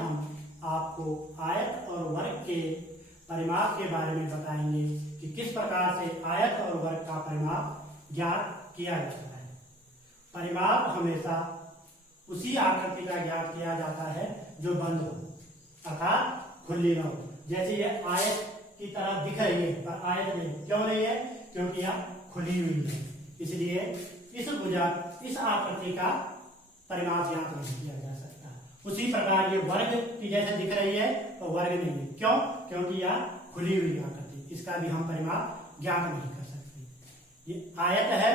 हम आपको आयत और वर्ग के परिमाप के बारे में बताएंगे कि किस प्रकार से आयत और वर्ग का परिमाप ज्ञात किया जाता है। परिमाप हमेशा उसी आकृति का ज्ञात किया जाता है जो बंद हो, अर्थात खुली न हो। जैसे ये आयत की तरह दिख रही है पर आयत नहीं, क्यों नहीं है? क्योंकि यह खुली हुई है, इसलिए इस आकृति का परिमाप ज्ञात नहीं किया जा सकता। उसी प्रकार ये वर्ग की जैसे दिख रही है तो वर्ग नहीं है, क्यों? क्योंकि यह खुली हुई आकृति, इसका भी हम परिमाप ज्ञात नहीं कर सकते। ये आयत है,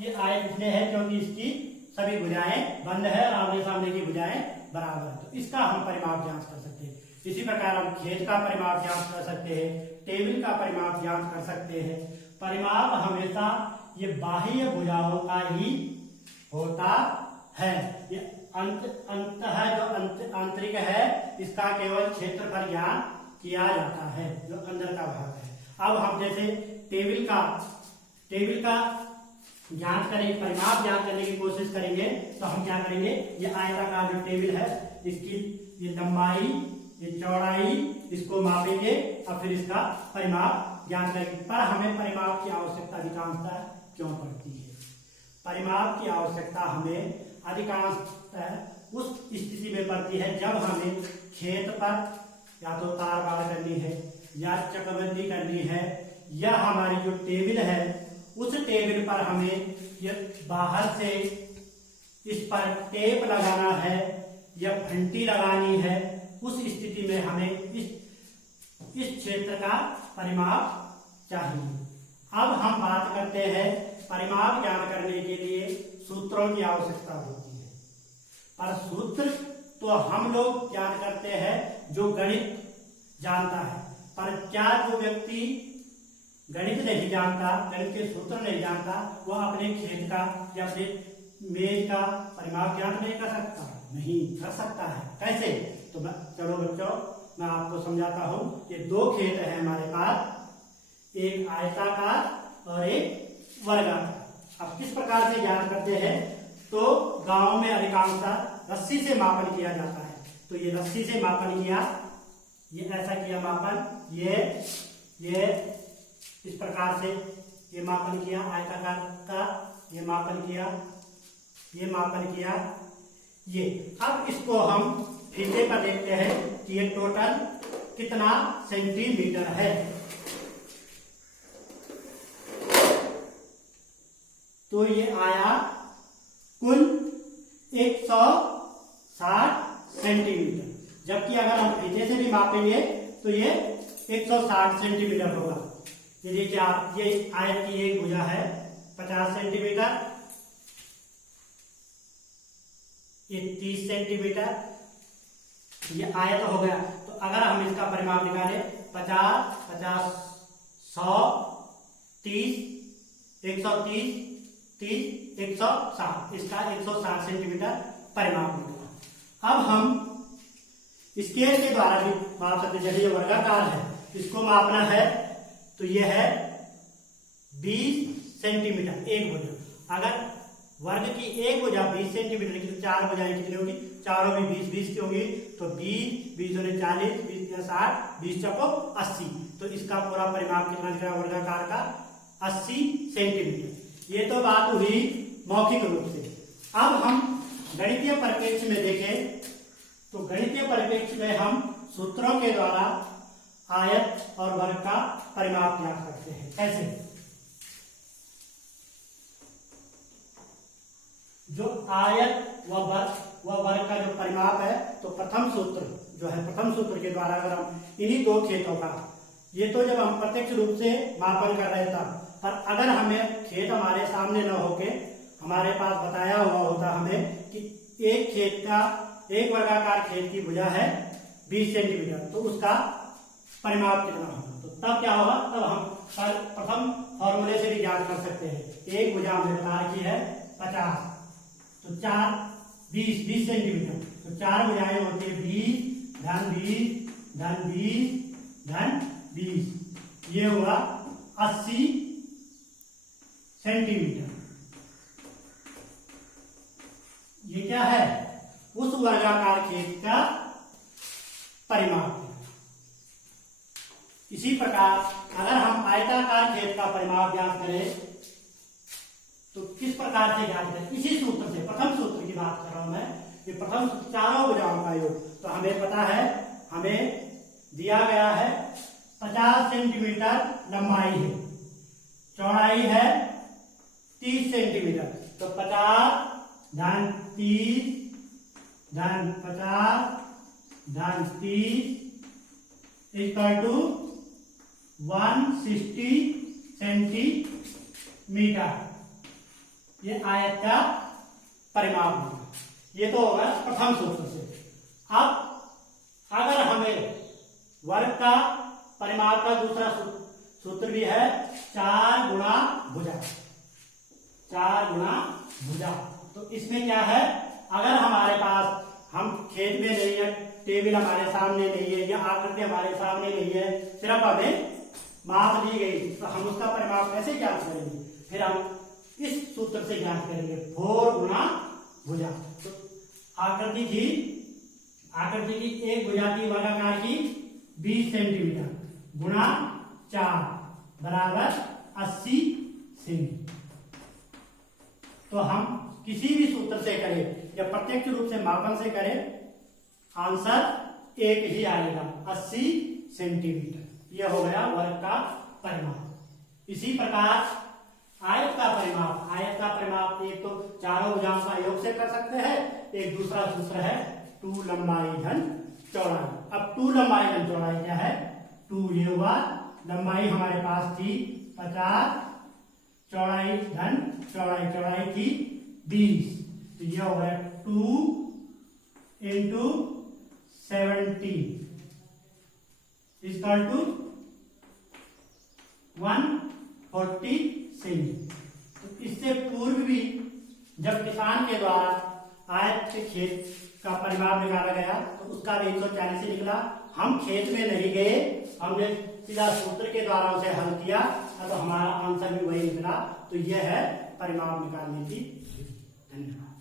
ये आयत इसलिए है क्योंकि इसकी सभी भुजाएं बंद है और आमने सामने की भुजाएं बराबर है, तो इसका हम परिमाप ज्ञात कर सकते हैं। इसी प्रकार हम खेत का परिमाप ज्ञात कर सकते हैं, टेबल का परिमाप ज्ञात कर सकते हैं। परिमाप हमेशा ये बाह्य भुजाओं का ही होता है। ये अंत है जो आंतरिक है, इसका केवल क्षेत्रफल ज्ञात किया जाता है जो अंदर का भाग है। अब हम जैसे टेबल का ज्ञात करेंगे, परिमाप ज्ञात करने की कोशिश करेंगे तो हम क्या करेंगे, ये आयताकार जो टेबल है इसकी ये लंबाई, ये चौड़ाई, इसको मापेंगे और फिर इसका परिमाप ज्ञात करेंगे। पर हमें परिमाप की आवश्यकता अधिकांशतः क्यों पड़ती है? परिमाप की आवश्यकता हमें अधिकांशतः उस स्थिति में पड़ती है जब हमें खेत पर या तो तार बाड़ करनी है या चकबंदी करनी है, या हमारी जो टेबल है उस टेबल पर हमें ये बाहर से इस पर टेप लगाना है या घंटी लगानी है। उस स्थिति में हमें इस क्षेत्र का परिमाप चाहिए। अब हम बात करते हैं परिमाप ज्ञात करने के लिए सूत्रों की आवश्यकता होती है। पर सूत्र तो हम लोग ज्ञात करते हैं जो गणित जानता है, पर क्या जो व्यक्ति गणित नहीं जानता, गणित के सूत्र नहीं जानता, वह अपने खेत का या अपने मेज का परिमाप ज्ञात नहीं कर सकता? नहीं कर सकता है। कैसे? तो चलो बच्चों मैं आपको समझाता हूं। ये दो खेत है हमारे पास, एक आयताकार और एक वर्गाकार। अब किस प्रकार से ज्ञात करते हैं? तो गांव में अधिकांशतः रस्सी से मापन किया जाता है। तो ये रस्सी से मापन किया, ये ऐसा किया मापन, ये इस प्रकार से ये मापन किया, आयताकार का ये मापन किया, ये मापन किया, ये। अब इसको हम फीते पर देखते हैं कि ये टोटल कितना सेंटीमीटर है। तो ये आया कुल 160 सेंटीमीटर, जबकि अगर हम फीते से भी मापेंगे तो ये 160 सेंटीमीटर होगा। ये देखिए आप, ये आयत की एक भुजा है 50 सेंटीमीटर, ये 30 सेंटीमीटर, ये आयत हो गया। तो अगर हम इसका परिमाप निकालें 50, 50, 100, 30, 130, 30, 160, इसका 160 सेंटीमीटर परिमाप निकला। अब हम स्केल के द्वारा भी माप सकते हैं। जैसे ये वर्गाकार है, इसको मापना है तो ये है 20 सेंटीमीटर एक भुजा। अगर वर्ग की एक भुजा 20 सेंटीमीटर की तो चार भुजाएं कितनी होगी? चारों में 20-20 की होगी, तो 20, 20 होने 40, 20 या 60, 20 चौको 80। तो इसका पूरा परिमाप कितना निकला वर्गाकार का? 80 सेंटीमीटर। ये तो बात हुई मौखिक रूप से। अब हम गणितीय परिप्रेक्ष्य में देखें तो गणितीय परिप्रेक्ष्य में हम सूत्रों के द्वारा आयत और वर्ग का परिमाप ज्ञात करते हैं। कैसे? जो आयत व वर्ग का जो परिमाप है, तो प्रथम सूत्र के द्वारा अगर हम इन्हीं दो खेतों का, ये तो जब हम प्रत्यक्ष रूप से मापन कर रहे तब, पर अगर हमें खेत हमारे सामने न होके हमारे पास बताया हुआ होता हमें कि एक वर्गाकार खेत की भुजा है 20 सेंटीमीटर, तो उसका परिमाप कितना होगा? तो तब क्या होगा? तब हम प्रथम फॉर्मूले से भी ज्ञात कर सकते हैं। एक भुजा हमें तार की है 50, तो 20 सेंटीमीटर, तो चार भुजाएं होती है 20 धन 20 धन 20 धन 20, ये हुआ 80 सेंटीमीटर। ये क्या है? उस वर्गाकार खेत का परिमाप किया। इसी प्रकार अगर हम आयताकार खेत का परिमाप ज्ञात करें तो किस प्रकार से ज्ञात करें? इसी सूत्र से, प्रथम सूत्र की बात कर रहा हूं मैं, ये प्रथम चारों भुजाओं का योग। तो हमें पता है, हमें दिया गया है 50 सेंटीमीटर लंबाई है, चौड़ाई है 30 सेंटीमीटर। तो 50 धन 30 धन 50 धन 30 इक्वल टू 160 सेंटीमीटर। ये आयत का परिमाप होगा। ये तो होगा प्रथम सूत्र से। अब अगर हमें वर्ग का परिमाप का दूसरा सूत्र भी है, 4 गुणा भुजा। 4 गुणा भुजा। तो इसमें क्या है, अगर हमारे पास, हम खेत में नहीं है, टेबल हमारे सामने नहीं है या आकृति हमारे सामने नहीं है, सिर्फ हमें माप दी गई, तो हम उसका परिमाप कैसे ज्ञात करेंगे? फिर हम इस सूत्र से ज्ञात करेंगे, 4 गुणा भुजा। तो आकृति की एक भुजा की वर्गाकार की 20 सेंटीमीटर गुणा 4 बराबर 80 सेंटी। तो हम किसी भी सूत्र से करें या प्रत्यक्ष रूप से मापन से करें, आंसर एक ही आएगा, 80 सेंटीमीटर। यह हो गया वर्ग का परिमाप। इसी प्रकार आयत का परिमाप एक तो चारों भुजाओं का योग से कर सकते हैं, एक दूसरा सूत्र है 2 लंबाई धन चौड़ाई। अब 2 लंबाई धन चौड़ाई क्या है? 2 ये हुआ, लंबाई हमारे पास थी 50, चौड़ाई धन चौड़ाई थी 20। तो यह हो गया 2 इंटू 70 इक्वल टू 140 सेंटी। तो इससे पूर्व भी जब किसान के द्वारा आयत के खेत का परिमाप निकाला गया तो उसका भी 140 ही निकला। हम खेत में नहीं गए, हमने सीधा सूत्र के द्वारा उसे हल किया, तो हमारा आंसर भी वही निकला। तो यह है परिमाप निकालने की विधि। धन्यवाद।